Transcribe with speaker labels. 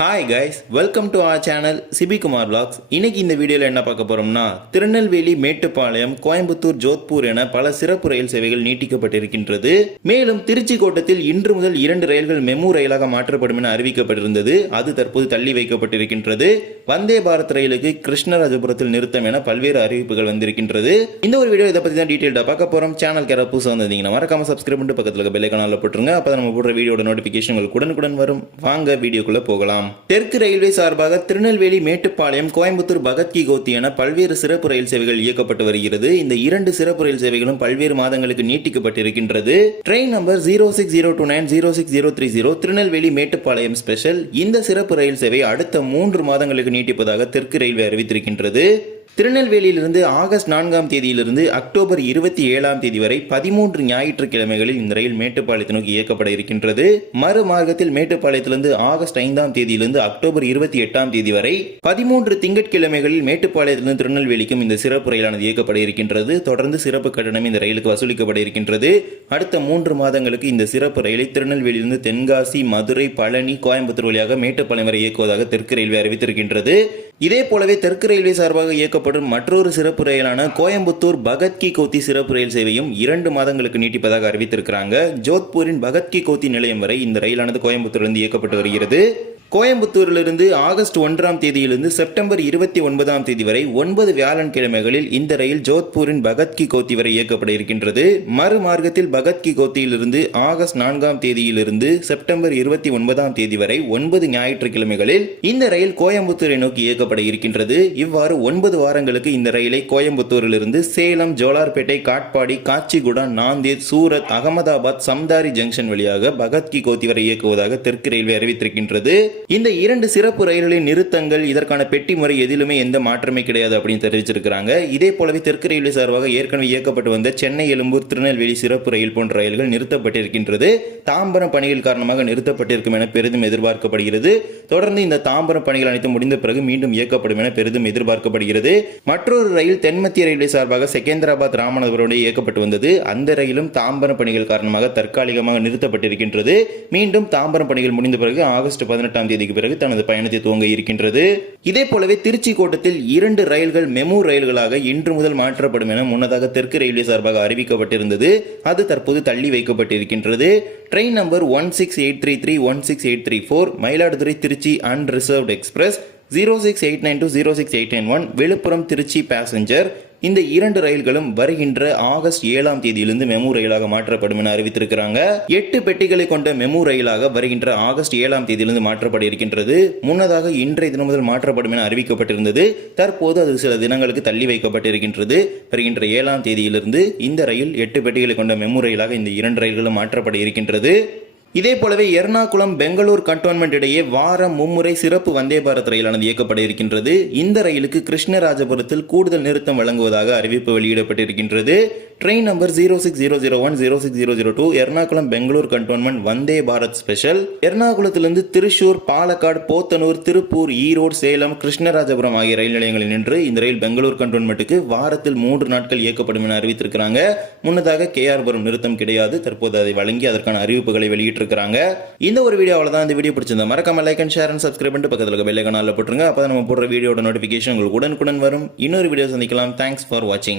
Speaker 1: Hi guys welcome to our channel Sibikumar vlogs இன்னைக்கு இந்த வீடியோவில் என்ன பார்க்க போறோம்னா திருநெல்வேலி மேட்டுப்பாளையம் கோயம்புத்தூர் ஜோத்பூர் என பல சிறப்பு ரயில் சேவைகள் நீட்டிக்கப்பட்டிருக்கின்றது. மேலும் திருச்சி கோட்டத்தில் இன்று முதல் இரண்டு ரயில்கள் மெமு ரயிலாக மாற்றப்படும் என அறிவிக்கப்பட்டிருந்தது. அது தற்போது தள்ளி வைக்கப்பட்டிருக்கின்றது. வந்தே பாரத் ரயிலுக்கு கிருஷ்ணராஜபுரத்தில் நிறுத்தம் என பல்வேறு அறிவிப்புகள் வந்திருக்கின்றது. இந்த ஒரு வீடியோ இதை பத்தி தான் டீட்டெயிலாக பார்க்க போறோம். சேனல் கேர புதுசாக வந்திருந்தீங்கன்னா மறக்காம சப்ஸ்கிரைப் பண்ணிட்டு பக்கத்தில் இருக்க போட்டுருங்க. அப்போ நம்ம போடுற வீடியோட நோட்டிஃபிகேஷன் உங்களுக்கு உடனுக்குடன் வரும். வாங்க வீடியோக்குள்ளே போகலாம். தெற்கு ரயில்வே சார்பாக திருநெல்வேலி மேட்டுப்பாளையம் கோயம்புத்தூர் பகத்கி கோத்தி என பல்வேறு சிறப்பு ரயில் சேவைகள் இயக்கப்பட்டு வருகிறது. இந்த இரண்டு சிறப்பு ரயில் சேவைகளும் பல்வேறு மாதங்களுக்கு நீட்டிக்கப்பட்டிருக்கின்றது. Train number zero six zero two nine zero six zero three zero Tirunelveli Mettupalayam special இந்த சிறப்பு ரயில் சேவை அடுத்த மூன்று மாதங்களுக்கு நீட்டிப்பதாக தெற்கு ரயில்வே அறிவித்திருக்கின்றது. திருநெல்வேலியிலிருந்து ஆகஸ்ட் நான்காம் தேதியிலிருந்து அக்டோபர் இருபத்தி ஏழாம் தேதி வரை பதிமூன்று ஞாயிற்றுக்கிழமைகளில் இந்த ரயில் மேட்டுப்பாளையத்தை நோக்கி இயக்கப்பட இருக்கின்றது. மறுமார்க்கத்தில் மேட்டுப்பாளையத்திலிருந்து ஆகஸ்ட் ஐந்தாம் தேதியிலிருந்து அக்டோபர் இருபத்தி எட்டாம் தேதி வரை பதிமூன்று திங்கட்கிழமைகளில் மேட்டுப்பாளையத்திலிருந்து திருநெல்வேலிக்கும் இந்த சிறப்பு ரயிலானது இயக்கப்பட இருக்கின்றது. தொடர்ந்து சிறப்பு கட்டணம் இந்த ரயிலுக்கு வசூலிக்கப்பட இருக்கின்றது. அடுத்த மூன்று மாதங்களுக்கு இந்த சிறப்பு ரயிலை திருநெல்வேலியிலிருந்து தென்காசி மதுரை பழனி கோயம்புத்தூர் வழியாக மேட்டுப்பாளையம் வரை இயக்குவதாக தெற்கு ரயில்வே அறிவித்திருக்கின்றது. இதே போலவே தெற்கு ரயில்வே சார்பாக இயக்கப்படும் மற்றொரு சிறப்பு ரயிலான கோயம்புத்தூர் பகத்கி கோத்தி சிறப்பு ரயில் சேவையும் இரண்டு மாதங்களுக்கு நீட்டிப்பதாக அறிவித்திருக்கிறாங்க. ஜோத்பூரின் பகத்கி கோத்தி நிலையம் வரை இந்த ரயிலானது கோயம்புத்தூரிலிருந்து இயக்கப்பட்டு வருகிறது. கோயம்புத்தூரிலிருந்து ஆகஸ்ட் ஒன்றாம் தேதியிலிருந்து செப்டம்பர் இருபத்தி ஒன்பதாம் தேதி வரை ஒன்பது வியாழன் கிழமைகளில் இந்த ரயில் ஜோத்பூரின் பகத்கி கோத்தி வரை இயக்கப்பட இருக்கின்றது. மறுமார்க்கத்தில் பகத்கி கோத்தியிலிருந்து ஆகஸ்ட் நான்காம் தேதியிலிருந்து செப்டம்பர் இருபத்தி ஒன்பதாம் தேதி வரை ஒன்பது ஞாயிற்றுக்கிழமைகளில் இந்த ரயில் கோயம்புத்தூரை நோக்கி இயக்கப்பட இருக்கின்றது. இவ்வாறு ஒன்பது வாரங்களுக்கு இந்த ரயிலை கோயம்புத்தூரிலிருந்து சேலம் ஜோலார்பேட்டை காட்பாடி காச்சிகுடா நாந்தேத் சூரத் அகமதாபாத் சம்தாரி ஜங்ஷன் வழியாக பகத்கி கோத்தி வரை இயக்குவதாக தெற்கு ரயில்வே அறிவித்திருக்கின்றது. இந்த இரண்டு சிறப்பு ரயில்களின் நிறுத்தங்கள் இதற்கான பெட்டி முறை எதிலுமே எந்த மாற்றமே கிடையாது அப்படின்னு தெரிவிச்சிருக்கிறாங்க. இதே போலவே தெற்கு ரயில்வே சார்பாக ஏற்கனவே இயக்கப்பட்டு வந்த சென்னை எழும்பூர் திருநெல்வேலி சிறப்பு ரயில் போன்ற ரயில்கள் நிறுத்தப்பட்டிருக்கின்றது. தாம்பரம் பணிகள் காரணமாக நிறுத்தப்பட்டிருக்கும் என பெரிதும் எதிர்பார்க்கப்படுகிறது. தொடர்ந்து இந்த தாம்பரம் பணிகள் அனைத்து முடிந்த பிறகு மீண்டும் இயக்கப்படும் என பெரிதும் எதிர்பார்க்கப்படுகிறது. மற்றொரு ரயில் தென்மத்திய ரயில்வே சார்பாக செகந்திராபாத் ராமநாதபுரம் இயக்கப்பட்டு வந்தது. அந்த ரயிலும் தாம்பரம் பணிகள் காரணமாக தற்காலிகமாக நிறுத்தப்பட்டிருக்கின்றது. மீண்டும் தாம்பரம் பணிகள் முடிந்த பிறகு ஆகஸ்ட் பதினெட்டாம் தேதிக்கு பிறகு தனது பயணத்தை துவங்க இருக்கின்றது. இதே போலவே திருச்சி கோட்டத்தில் இரண்டு ரயில்கள் மெமு ரயில்களாக இன்று முதல் மாற்றப்படும் என முன்னதாக தெற்கு ரயில்வே சார்பாக அறிவிக்கப்பட்டிருந்தது. அது தற்போது தள்ளி வைக்கப்பட்டிருக்கின்றது. Train number one six eight three three one six eight three four Mayiladuthurai Tiruchi unreserved express zero six eight nine two zero six eight nine one Villupuram Tiruchi passenger இந்த இரண்டு ரயில்களும் வருகின்ற ஆகஸ்ட் ஏழாம் தேதியிலிருந்து மெமு ரயிலாக மாற்றப்படும் என அறிவித்திருக்கிறாங்க. எட்டு பெட்டிகளை கொண்ட மெமு ரயிலாக வருகின்ற ஆகஸ்ட் ஏழாம் தேதியிலிருந்து மாற்றப்பட இருக்கின்றது முன்னதாக இன்றைய தினம் முதல் மாற்றப்படும் என அறிவிக்கப்பட்டிருந்தது. தற்போது அது சில தினங்களுக்கு தள்ளி வைக்கப்பட்டிருக்கின்றது. வருகின்ற ஏழாம் தேதியிலிருந்து இந்த ரயில் எட்டு பெட்டிகளை கொண்ட மெமு ரயிலாக இந்த இரண்டு ரயில்களும் மாற்றப்பட இருக்கின்றது இதே போலவே எர்ணாகுளம் பெங்களூர் கண்டோன்மெண்ட் இடையே வாரம் மும்முறை சிறப்பு வந்தே பாரத் ரயிலானது இயக்கப்பட இருக்கின்றது இந்த ரயிலுக்கு கிருஷ்ணராஜபுரத்தில் கூடுதல் நிறுத்தம் வழங்குவதாக அறிவிப்பு வெளியிடப்பட்டிருக்கின்றது. Train number zero six zero zero one zero six zero zero two Ernakulam Bangalore cantonment Vande Bharat special எர்ணாகுளத்திலிருந்து Thrissur Palakkad Podanur Tiruppur Erode Salem Krishnarajapuram ஆகிய ரயில் நிலையங்களில் நின்று இந்த ரயில் பெங்களூர் கண்டோன்மெண்ட்டுக்கு வாரத்தில் மூன்று நாட்கள் இயக்கப்படும் என அறிவித்திருக்கிறாங்க. முன்னதாக கேஆர்புரம் நிறுத்தம் கிடையாது. தற்போது அதை வழங்கி அதற்கான அறிவிப்புகளை வெளியிட்டிருக்கிறாங்க. இந்த ஒரு வீடியோ தான் இந்த வீடியோ பிடிச்சிருந்தா மறக்காம like and share and subscribe பண்ணிட்டு பக்கத்தில் இருக்க பெல் போட்டுருங்க. அப்போ நம்ம போடுற வீடியோட நோட்டிஃபிகேஷன் உங்களுக்கு உடனுக்குடன் வரும். இன்னொரு வீடியோ சந்திக்கலாம். தேங்க்ஸ் ஃபார் வாட்சிங்